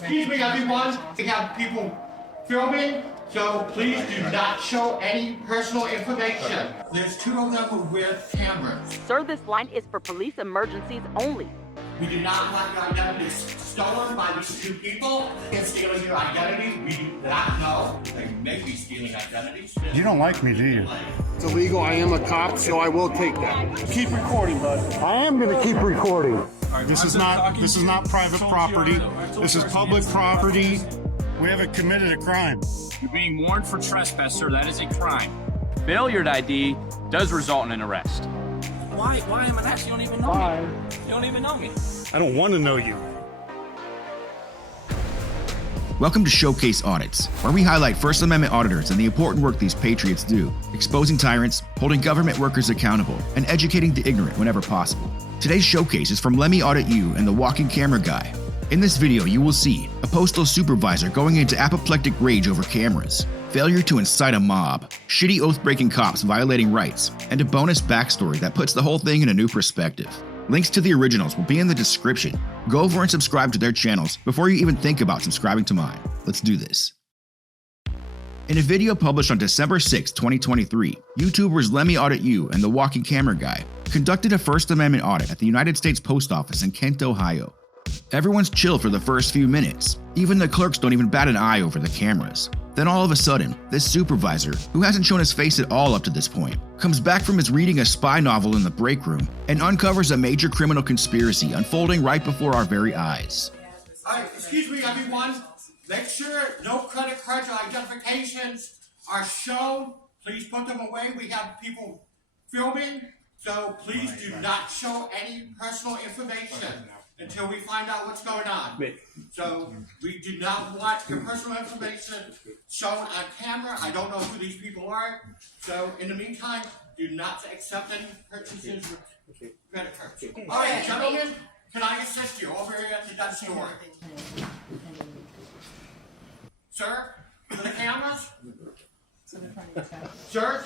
Excuse me, everyone. We have people filming, so please do not show any personal information. There's two of them with cameras. Sir, this line is for police emergencies only. We do not want your identities stolen by these two people. And stealing your identity, we do not know. They may be stealing identities. You don't like me, do you? It's illegal. I am a cop, so I will take that. Keep recording, bud. I am going to keep recording. This is not private property. This is public property. We haven't committed a crime. You're being warned for trespass, sir. That is a crime. Failure to ID does result in an arrest. Why am I asking? You don't even know me. You don't even know me. I don't want to know you. Welcome to Showcase Audits, where we highlight First Amendment Auditors and the important work these Patriots do, exposing tyrants, holding government workers accountable, and educating the ignorant whenever possible. Today's showcase is from Lemmy Audit You and the Walking Camera Guy. In this video, you will see a postal supervisor going into apoplectic rage over cameras, failure to incite a mob, shitty oath-breaking cops violating rights, and a bonus backstory that puts the whole thing in a new perspective. Links to the originals will be in the description. Go over and subscribe to their channels before you even think about subscribing to mine. Let's do this. In a video published on December 6, 2023, YouTubers Lemmy Audit You and the Walking Camera Guy conducted a First Amendment audit at the United States Post Office in Kent, Ohio. Everyone's chill for the first few minutes. Even the clerks don't even bat an eye over the cameras. Then all of a sudden, this supervisor, who hasn't shown his face at all up to this point, comes back from his reading a spy novel in the break room and uncovers a major criminal conspiracy unfolding right before our very eyes. Alright, excuse me, everyone. Make sure no credit cards or identifications are shown. Please put them away. We have people filming, so please do not show any personal information until we find out what's going on. So we do not want your personal information shown on camera. I don't know who these people are. So in the meantime, do not accept any purchases with credit cards. All right, gentlemen, can I assist you over here at the desk door? Sir, for the cameras? Sir?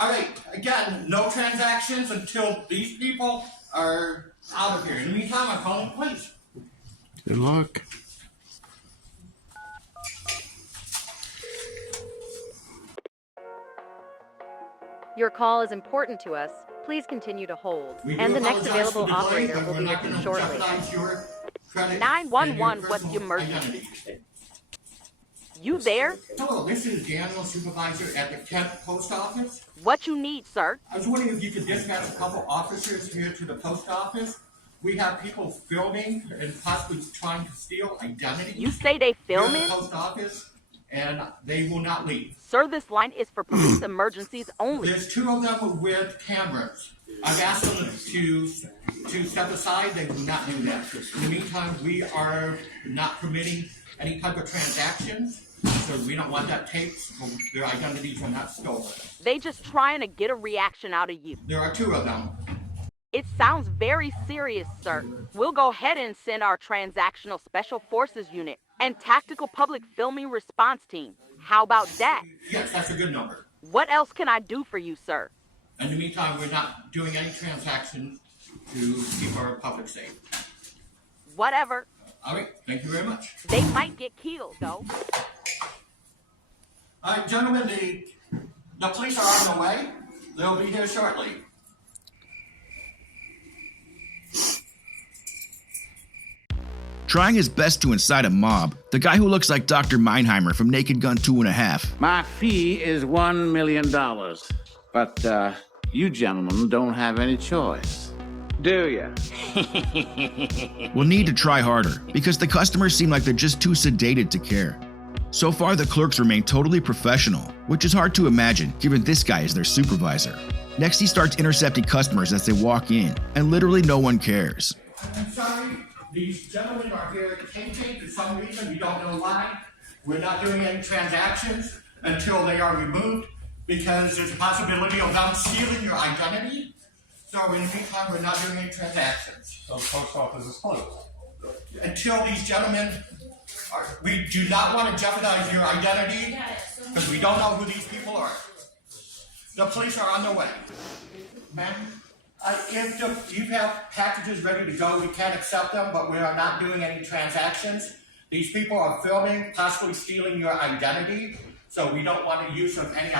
All right, again, no transactions until these people are out of here. In the meantime, I'm calling the police. Good luck. Your call is important to us. Please continue to hold. And the next available operator will be with you shortly. 911, what's the emergency? You there? Hello, this is Daniel, Supervisor at the Kent Post Office. What you need, sir? I was wondering if you could dispatch a couple officers here to the post office. We have people filming and possibly trying to steal identity. You say they filming? Here at the post office, and they will not leave. Sir, this line is for police emergencies only. There's two of them with cameras. I've asked them to step aside. They will not do that. In the meantime, we are not permitting any type of transactions. So we don't want that taped, so their identities are not stolen. They just trying to get a reaction out of you. There are two of them. It sounds very serious, sir. We'll go ahead and send our transactional special forces unit and tactical public filming response team. How about that? Yes, that's a good number. What else can I do for you, sir? In the meantime, we're not doing any transactions to keep our public safe. Whatever. All right, thank you very much. They might get killed, though. All right, gentlemen, the police are on the way. They'll be here shortly. Trying his best to incite a mob, the guy who looks like Dr. Meinheimer from Naked Gun 2.5. My fee is $1 million, but you gentlemen don't have any choice, do you? Will need to try harder because the customers seem like they're just too sedated to care. So far, the clerks remain totally professional, which is hard to imagine given this guy is their supervisor. Next, he starts intercepting customers as they walk in, and literally no one cares. I'm sorry, these gentlemen are here taping for some reason. We don't know why. We're not doing any transactions until they are removed because there's a possibility of them stealing your identity. So in the meantime, we're not doing any transactions. So the post office is closed. Until these gentlemen we do not want to jeopardize your identity because we don't know who these people are. The police are on their way. Ma'am, If you have packages ready to go, we can accept them, but we are not doing any transactions. These people are filming, possibly stealing your identity, so we don't want the use of any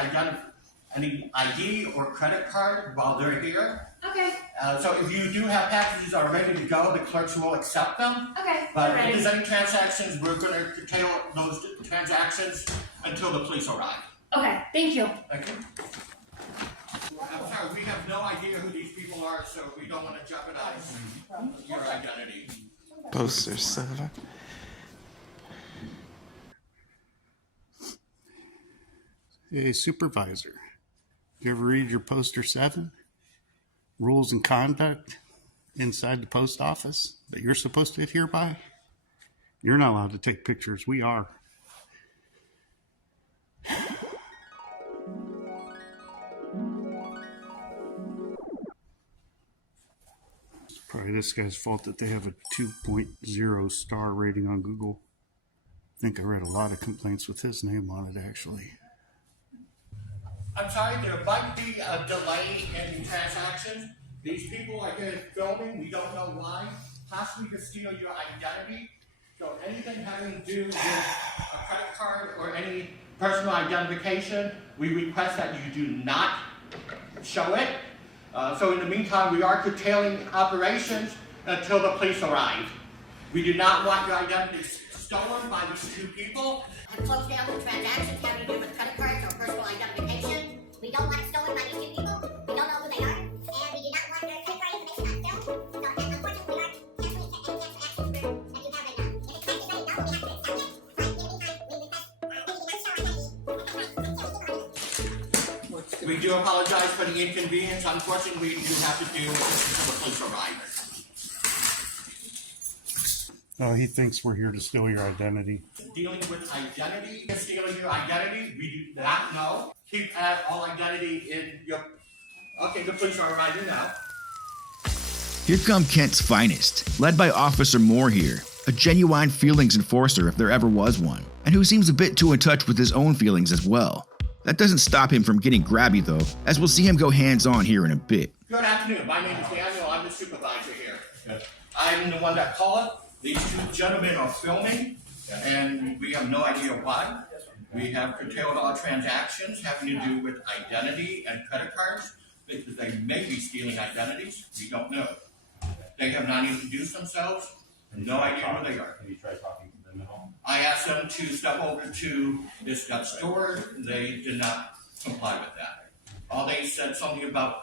ID or credit card while they're here. Okay. So if you do have packages that are ready to go, the clerks will accept them. Okay. But if there's any transactions, we're going to curtail those transactions until the police arrive. Okay. Thank you. Thank you. I'm sorry, we have no idea who these people are, so we don't want to jeopardize your identity. Poster 7. Hey, Supervisor, you ever read your poster 7? Rules and conduct inside the post office that you're supposed to adhere by? You're not allowed to take pictures. We are. It's probably this guy's fault that they have a 2.0 star rating on Google. I think I read a lot of complaints with his name on it, actually. I'm sorry, there might be a delay in transactions. These people are here filming, we don't know why, possibly to steal your identity. So anything having to do with a credit card or any personal identification, we request that you do not show it. So in the meantime, we are curtailing operations until the police arrive. We do not want your identity stolen by these two people. Have closed down the transactions having to do with credit cards or personal identification. We don't want it stolen by these two people. We don't know who they are. And we do not want their credit card information on film. So unfortunately, we are canceling any cancel actions that you have right now. If it's time to let it go, we have to accept it. But in the meantime, we request We do apologize for the inconvenience. Unfortunately, we do have to do until the police arrive. Oh, he thinks we're here to steal your identity. Dealing with identity, stealing your identity, we do not know. Keep all identity in your... Okay, the police are arriving now. Here come Kent's finest, led by Officer Moore here, a genuine feelings enforcer if there ever was one, and who seems a bit too in touch with his own feelings as well. That doesn't stop him from getting grabby though, as we'll see him go hands-on here in a bit. Good afternoon, my name is Daniel, I'm the supervisor here. I'm the one that called. These two gentlemen are filming, and we have no idea why. We have curtailed all transactions having to do with identity and credit cards, because they may be stealing identities, we don't know. They have not introduced themselves, no idea who they are. Have you tried talking to them at all? I asked them to step over to this gun store, they did not comply with that. All they said something about,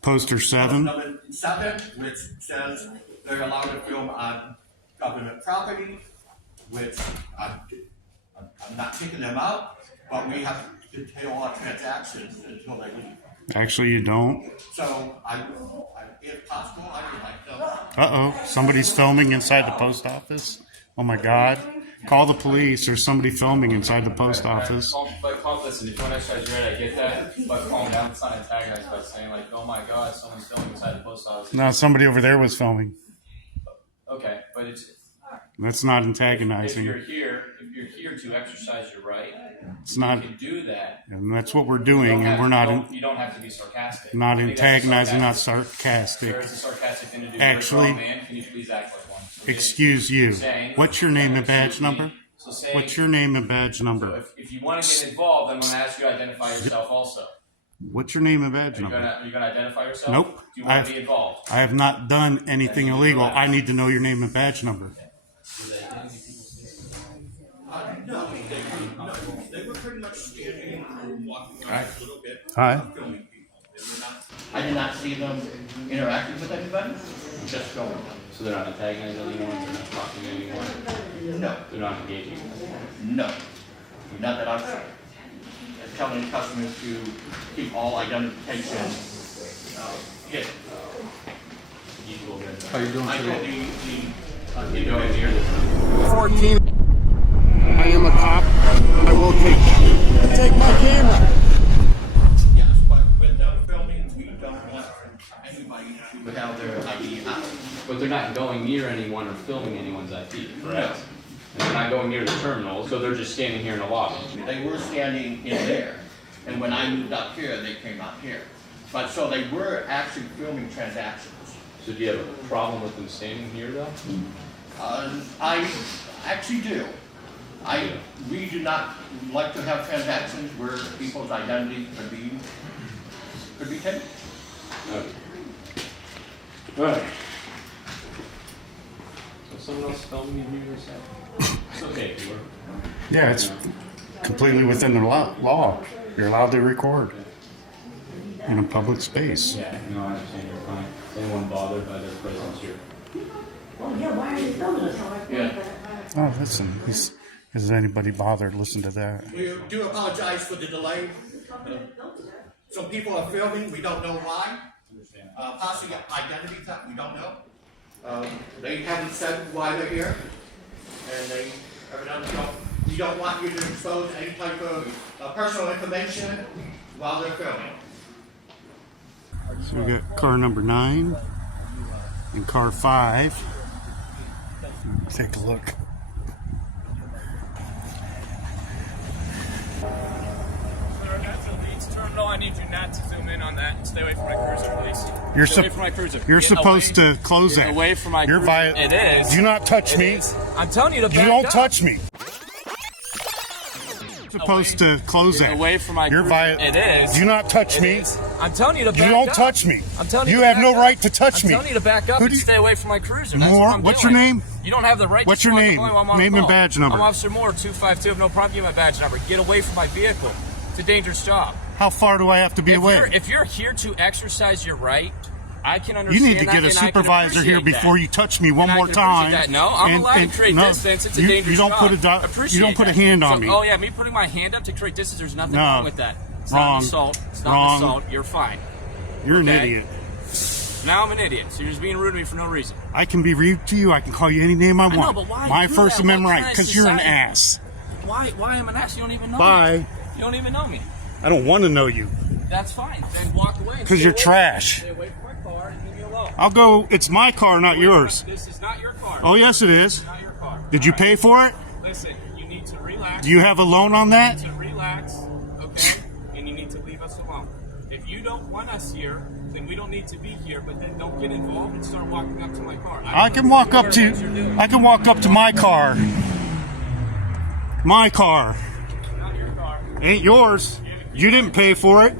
Poster 7. number 7, which says they're allowed to film on government property, which I'm not taking them out, but we have to curtail all transactions until they leave. Actually, you don't. So if possible, I would like them. Uh-oh, somebody's filming inside the post office? Oh my God. Call the police. There's somebody filming inside the post office. Listen, if you want to exercise your right, I get that, but calm down. It's not antagonized by saying like, oh my God, someone's filming inside the post office. No, somebody over there was filming. Okay, but it's... That's not If antagonizing. you're here to exercise your right, It's not, you can do that. and that's what we're doing, and we're not You don't have to be sarcastic. not I think that's antagonizing, not sarcastic. There is a sarcastic thing to do. Actually- You're a grown man. Can you please act like one? Okay? Excuse you. What's your name and badge number? So saying, What's your name and badge so number? if you want to get involved, I'm going to ask you to identify yourself also. What's your name and badge Are you number? going to identify yourself? Nope. Do you want to be involved? I have not done anything Then you illegal. relax. I need to know your name and badge number. No, they were pretty much standing and walking around a little bit. Hi. Filming people. They were not, I did not see them interacting with anybody, just filming them. So they're not antagonizing anyone, they're not talking to anyone, No, they're not engaging. no, not that I've seen. Telling customers to keep all identification hidden. How you doing I told the Go here. 14. I am a cop. I will take that. Take my camera. yes, but with the filming, we don't want anybody to have their ID out. But they're not going near anyone or filming anyone's ID, correct? And they're not going near the terminal, so they're just standing here in the lobby. They were standing in there, and when I moved up here, they came up here. But so they were actually filming transactions. So do you have a problem with them standing here though? I actually do. We do not like to have transactions where people's identity could be taken. Okay. Alright. So someone else filming you here or something? It's okay if you were. Yeah, it's completely within the law. You're allowed to record in a public space. Yeah, no, I understand you're fine. Is anyone bothered by their presence here? Yeah. Oh, listen, has anybody bothered? Listen to that. We do apologize for the delay. Some people are filming, we don't know why. Possibly identity theft, we don't know. They haven't said why they're here. And they evidently we don't want you to expose any type of personal information while they're filming. So we got car number 9 and car 5. Take a look. No, I need you not to zoom in on that and stay away from my cruiser, please. You're Stay away from my cruiser. You're Get supposed away, to close get that. away from my You're cruiser. It is. Do not touch It me. is. I'm telling you to back You don't up. touch me. You're supposed to close that. Away from my You're cruiser. It is. Do not touch It me. is. I'm telling you to back You don't up. touch me. I'm telling You to have back no up. right to touch I'm me. telling you to back up Who and do you- stay away from my cruiser. That's Moore, what I'm what's doing. your name? You don't have the right What's to your stop the name? call while I'm on Name the and call. badge number. I'm Officer Moore, 252. No problem. Give me my badge number. Get away from my vehicle. It's a dangerous job. How far do I have to be away? If you're here to exercise your right, I can You understand need to that, get a and I can supervisor here appreciate before that. you touch me one And I more can appreciate time. that. No, I'm allowed to create distance. It's a dangerous You don't job. put you Appreciate don't put a that. hand on So- me. Oh yeah, me putting my hand up to create distance. There's nothing No. wrong with that. It's Wrong. not an assault. It's not Wrong. an assault. You're fine. You're an Okay. idiot. Now I'm an idiot. So you're just being rude to me for no reason. I can be rude to you. I can call you any name I want. know, but why My do First that? Amendment What right, kind of because you're an society- ass. Why am an ass? You don't even know Bye. me. You don't even know me. I don't want to know you. That's fine. Then walk away. Because you're trash. Stay away from my car and leave me alone. I'll go. It's my car, not yours. This is not your car. Oh, yes, it is. It's not your car. Did you pay for it? Listen, you need to relax. Do you have a loan on that? To relax, okay? And you need to leave us alone. If you don't want us here, then we don't need to be here. But then don't get involved and start walking up to my car. I can walk up to. I can walk up to my car. My car. Not your car. Ain't yours. You didn't pay for it.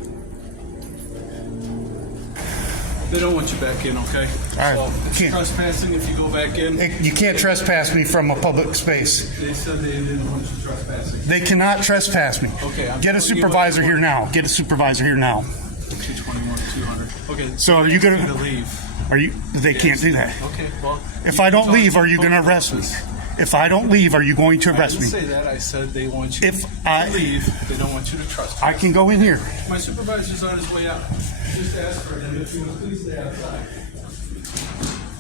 They don't want you back in, okay? All right. So it's Can't- trespassing if you go back in. You can't trespass me from a public space. They said they didn't want you trespassing. They cannot trespass me. Okay, I'm Get a telling you what supervisor they here want. now. Get a supervisor here now. 221, 200. Okay. So are you to gonna? leave? Are you? They can't do that. Okay, well. If I don't leave, are you gonna to arrest me? If I don't leave, are you going to I arrest didn't me? say that. I said they want you If to I- leave. They don't want you to trespass. I can go in here. My supervisor's on his way out. Just ask for him if he would please stay outside.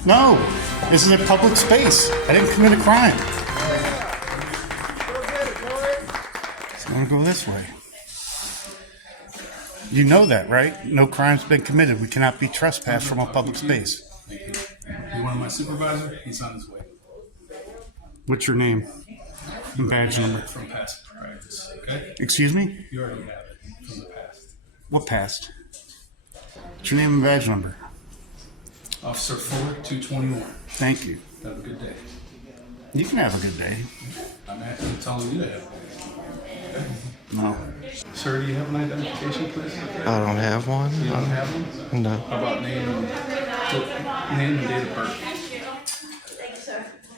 No, this is a public space. I didn't commit a crime. So I'm gonna go this way. You know that, right? No crime's been committed. We cannot be trespassed from a public space. Thank you. You want my supervisor? He's on his way. What's your name and badge number? From past practice, okay? Excuse me? You already have it from the past. What passed? What's your name and badge number? Officer 4, 221. Thank you. Have a good day. You can have a good day. I'm actually telling you to have a good day. No. Sir, do you have an identification, please? I don't have one. You don't have one? No. How about name and date of birth?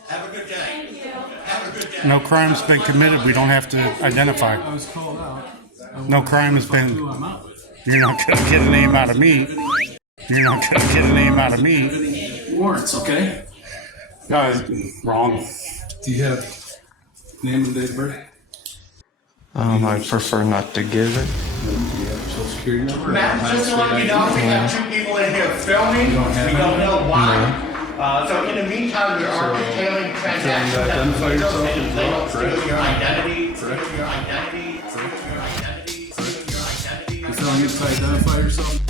Have a good day. Have a good day. No crime's been committed. We don't have to identify. I was called out. No crime has been. Who I'm out with. You're not gonna get a name out of me. You're not gonna get a name out of me. Warrants, okay? Wrong. Do you have name and date of birth? I prefer not to give it. Do you have a social security number? Matt, just to let you know, we have 2 people in here filming. We don't know why. So in the meantime, we are detailing transactions that identify they yourself don't as well, correct? your identity, Correct. your identity, your identity, your identity. You're telling me to identify yourself?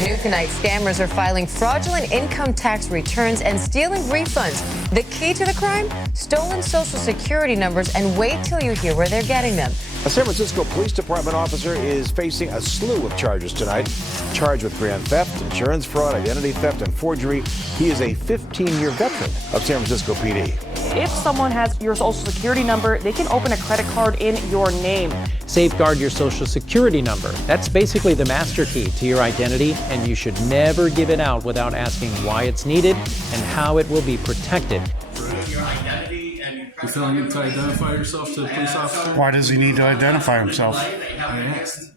New tonight, scammers are filing fraudulent income tax returns and stealing refunds. The key to the crime? Stolen social security numbers, and wait till you hear where they're getting them. A San Francisco Police Department officer is facing a slew of charges tonight. Charged with grand theft, insurance fraud, identity theft, and forgery. He is a 15-year veteran of San Francisco PD. If someone has your social security number, they can open a credit card in your name. Safeguard your social security number. That's basically the master key to your identity, and you should never give it out without asking why it's needed and how it will be protected. You feel need to identify yourself to the police officer? Why does he need to identify himself? I asked.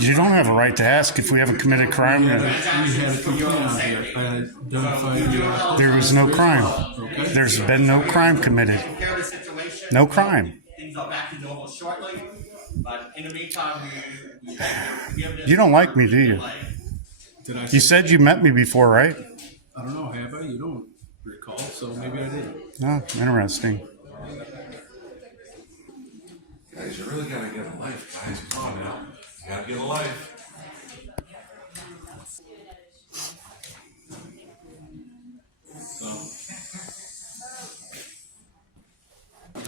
You don't have a right to ask if we haven't committed crime. We had a complaint out here. I identified you. There was no crime. Okay. There's been no crime committed. No crime. Things are back to normal shortly, but in the meantime, You don't like me, do you? Did I? You said you met me before, right? I don't know. Have I? You don't recall, so maybe I did. Oh, interesting. Guys, you really gotta get a life, guys. Come on now. You gotta get a life.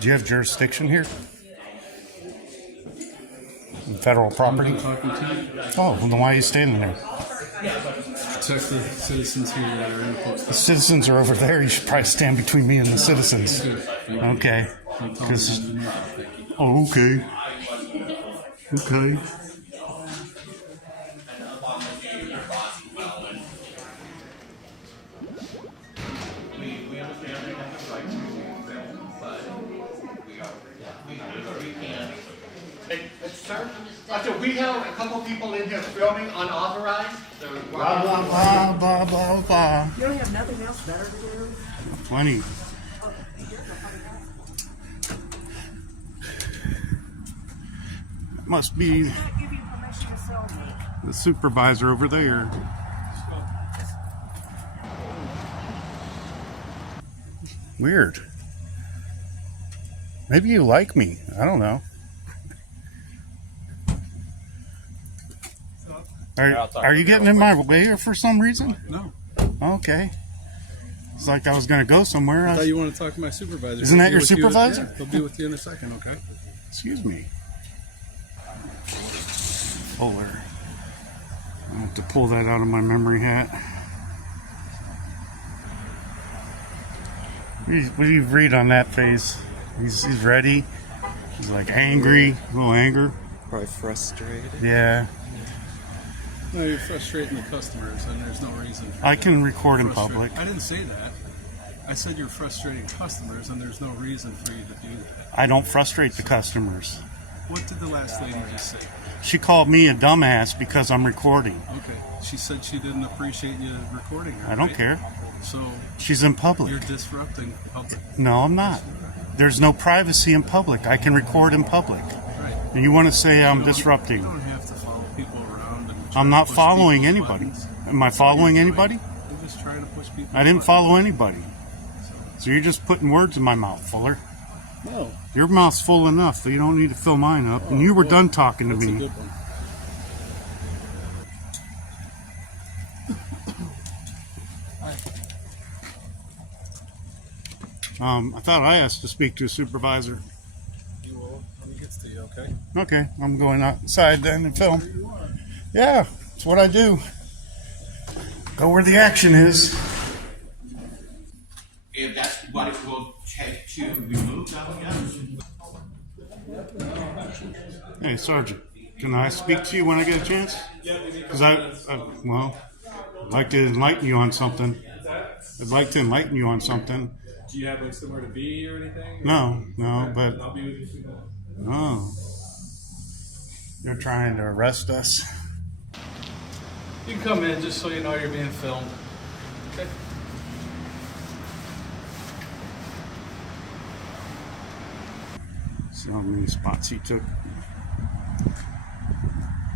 Do you have jurisdiction here? Federal property? I'm talking to you. Oh, well then why are you standing there? Protect the citizens here that are in the post. The citizens are over there. You should probably stand between me and the citizens. Okay. Oh, okay. Okay. Sir, so we have a couple people in here filming unauthorized. Blah, blah, blah, blah, blah, blah. You don't have nothing else better to do? Plenty. Must be the supervisor over there. Weird. Maybe you like me. I don't know. Are you getting in my way for some reason? No. Okay. It's like I was going to go somewhere. I thought you want to talk to my supervisor. Isn't that your supervisor? Yeah, he'll be with you in a second, okay? Excuse me. Fuller. I have to pull that out of my memory hat. What do you read on that face? He's ready. He's like angry, a little anger. Probably frustrated. Yeah. No, you're frustrating the customers, and there's no reason. I can record in public. I didn't say that. I said you're frustrating customers, and there's no reason for you to do that. I don't frustrate the customers. What did the last lady just say? She called me a dumbass because I'm recording. Okay. She said she didn't appreciate you recording her. I don't right? care. So she's in public. You're disrupting public. No, I'm not. There's no privacy in public. I can record in public. Right. And you want to say I'm disrupting? You don't have to follow people around. I'm not following anybody. Am I following anybody? You're just trying to push people. I didn't follow anybody. So you're just putting words in my mouth, Fuller. No. Your mouth's full enough, so you don't need to fill mine up. And you were done talking to That's me. a good one. I thought I asked to speak to a supervisor. You will when he gets to you, okay? Okay, I'm going outside then and film. Yeah, it's what I do. Go where the action is. if that's what it will take to remove them, yes. Hey, Sergeant, can I speak to you when I get a chance? Because I'd like to enlighten you on something. I'd like to enlighten you on something. Do you have like somewhere to be or anything? No, but I'll be with you soon. oh, they're trying to arrest us. You can come in just so you know you're being filmed. Okay. See how many spots he took?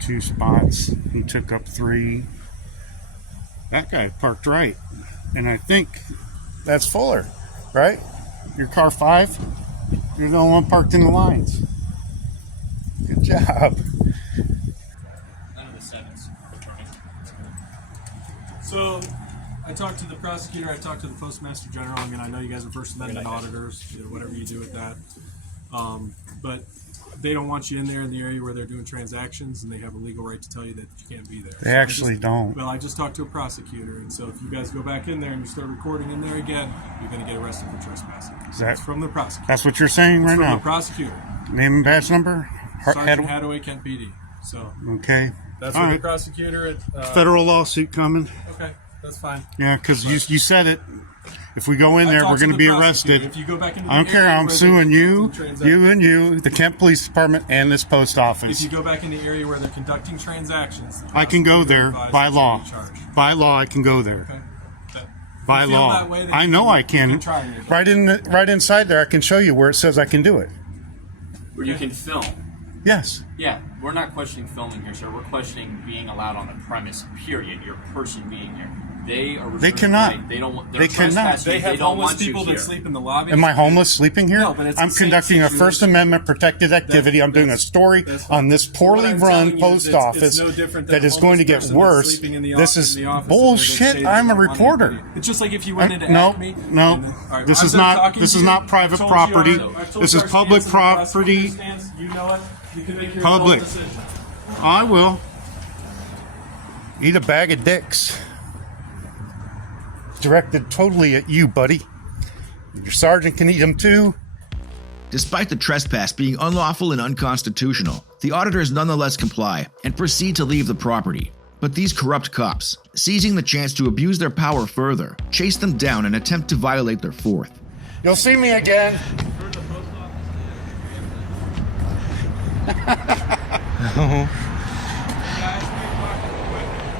2 spots. He took up 3. That guy parked right. And I think that's Fuller, right? Your car 5? You're the only one parked in the lines. Good job. None of the 7s. So, I talked to the prosecutor, I talked to the postmaster general. I mean, I know you guys are First Amendment auditors, you know, whatever you do with that. But they don't want you in there in the area where they're doing transactions, and they have a legal right to tell you that you can't be there. They actually don't. Well, I just talked to a prosecutor, and so if you guys go back in there and you start recording in there again, you're going to get arrested for trespassing. That's from the prosecutor. That's what you're saying right from now? The prosecutor. Name and badge number? Sergeant Hadaway, Kent PD. So. Okay. That's all what right. the prosecutor at... Federal lawsuit coming. Okay, that's fine. Yeah, because you said it. If we go in there, we're going to be arrested. If you go back into the I don't care. area I'm where suing you, transactions- the Kent Police Department, and this post If office. you go back in the area where they're conducting transactions, I can go there by law. By law, I can go there. Okay. By you feel law, that way, then I you know can- I can. you can try it. Right inside there, I can show you where it says I can do it. Where you can film. Yes. Yeah, we're not questioning filming here, sir. We're questioning being allowed on the premise, period. Your person being here. They are. They cannot. Right. They don't. They cannot. They have don't homeless want you people that here. sleep in the lobby. Am I homeless sleeping here? No, but it's I'm the same conducting a situation. First Amendment protected activity. I'm doing a story on this poorly run post office no different than that a is going to get homeless person worse. sleeping in the This in is the office bullshit. and I'm a they're reporter. It's just like if you went into No, Acme. no. and then- all right, This I'm is done not. talking This to is you. not I private told you property. I told This you is our public stance in the prosecutor's property. stance. You know what? You can make your Public. own decision. I will. Eat a bag of dicks. Directed totally at you, buddy. Your sergeant can eat them too. Despite the trespass being unlawful and unconstitutional, the auditors nonetheless comply and proceed to leave the property. But these corrupt cops, seizing the chance to abuse their power further, chase them down and attempt to violate their fourth. You'll see me again.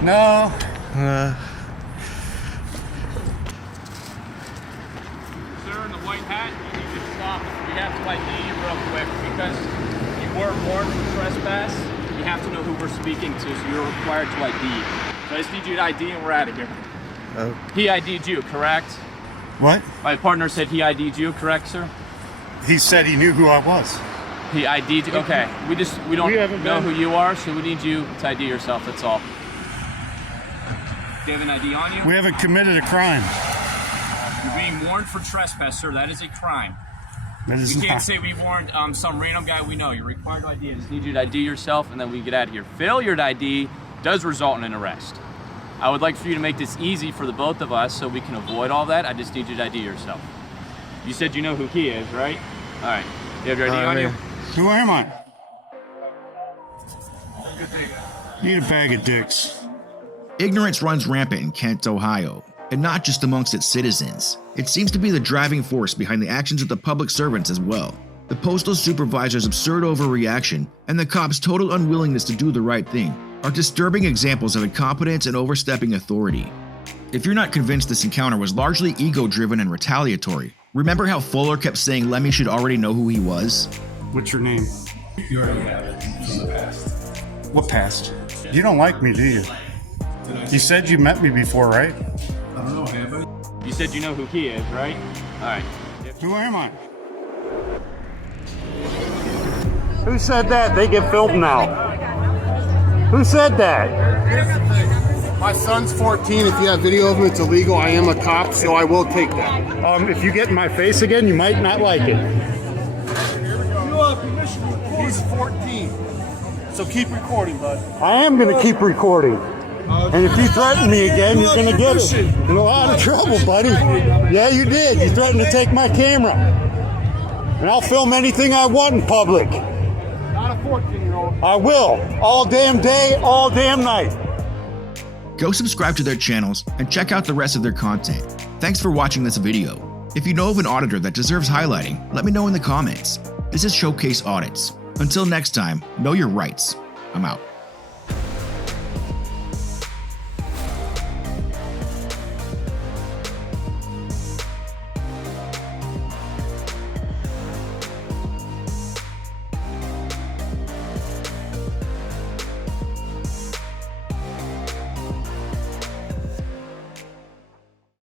No. Sir, in the white hat, you need to stop. We have to ID you real quick because you were warned for trespass. You have to know who we're speaking to, so you're required to ID. So I just need you to ID and we're out of here. Oh. He ID'd you, correct? What? My partner said he ID'd you, correct, sir? He said he knew who I was. He ID'd you? Okay. We don't haven't know been- who you are, so we need you to ID yourself, that's all. Do you have an ID on you? We haven't committed a crime. You're being warned for trespass, sir. That is a crime. That is We can't not. say we warned some random guy we know. You're required to ID. I just need you to ID yourself, and then we get out of here. Failure to ID does result in an arrest. I would like for you to make this easy for the both of us so we can avoid all that. I just need you to ID yourself. You said you know who he is, right? All right. You have your ID on you? Who am I? Eat a bag of dicks. Ignorance runs rampant in Kent, Ohio, and not just amongst its citizens. It seems to be the driving force behind the actions of the public servants as well. The postal supervisor's absurd overreaction and the cops' total unwillingness to do the right thing are disturbing examples of incompetence and overstepping authority. If you're not convinced this encounter was largely ego-driven and retaliatory, remember how Fuller kept saying Lemmy should already know who he was? What's your name? You already have it from the past. What past? You don't like me, do you? You said you met me before, right? I don't know, have I? You said you know who he is, right? All right. Who am I? Who said that? They get filmed now. Who said that? My son's 14. If you have video of him, it's illegal. I am a cop, so I will take that. If you get in my face again, you might not like it. You have permission. He's 14. So keep recording, bud. I am going to keep recording. And if you threaten me again, you're going to get in a lot of trouble, buddy. Yeah, you did. You threatened to take my camera. And I'll film anything I want in public. Not a 14-year-old. I will. All damn day, all damn night. Go subscribe to their channels and check out the rest of their content. Thanks for watching this video. If you know of an auditor that deserves highlighting, let me know in the comments. This is Showcase Audits. Until next time, know your rights. I'm out.